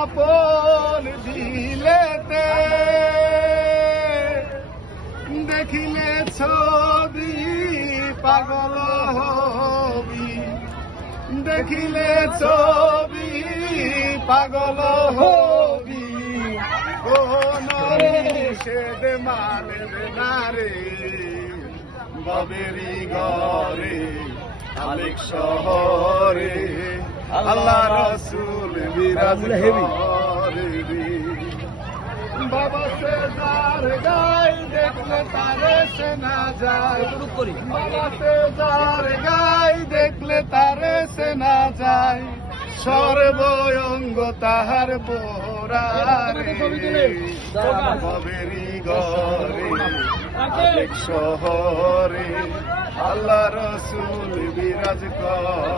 আপন দিলেতে দেখিলে ছবি পাগল হবি। দেখিলে ছবি পাগল হবি। নিষেধ মানবে না রে ববেরি ঘরে আলেক শহরে। আল্লাহ রসুল বিরাজ করে রে বাবা সে যার গাই দেখলে তারে সে না যায়। বাবা সে যার গাই দেখলে তারে সে না যায়। সর্বঙ্গ তাহার বোরারে ববেরি ঘরে আলেক শহরে। আল্লাহ রসুল বিরাজ করে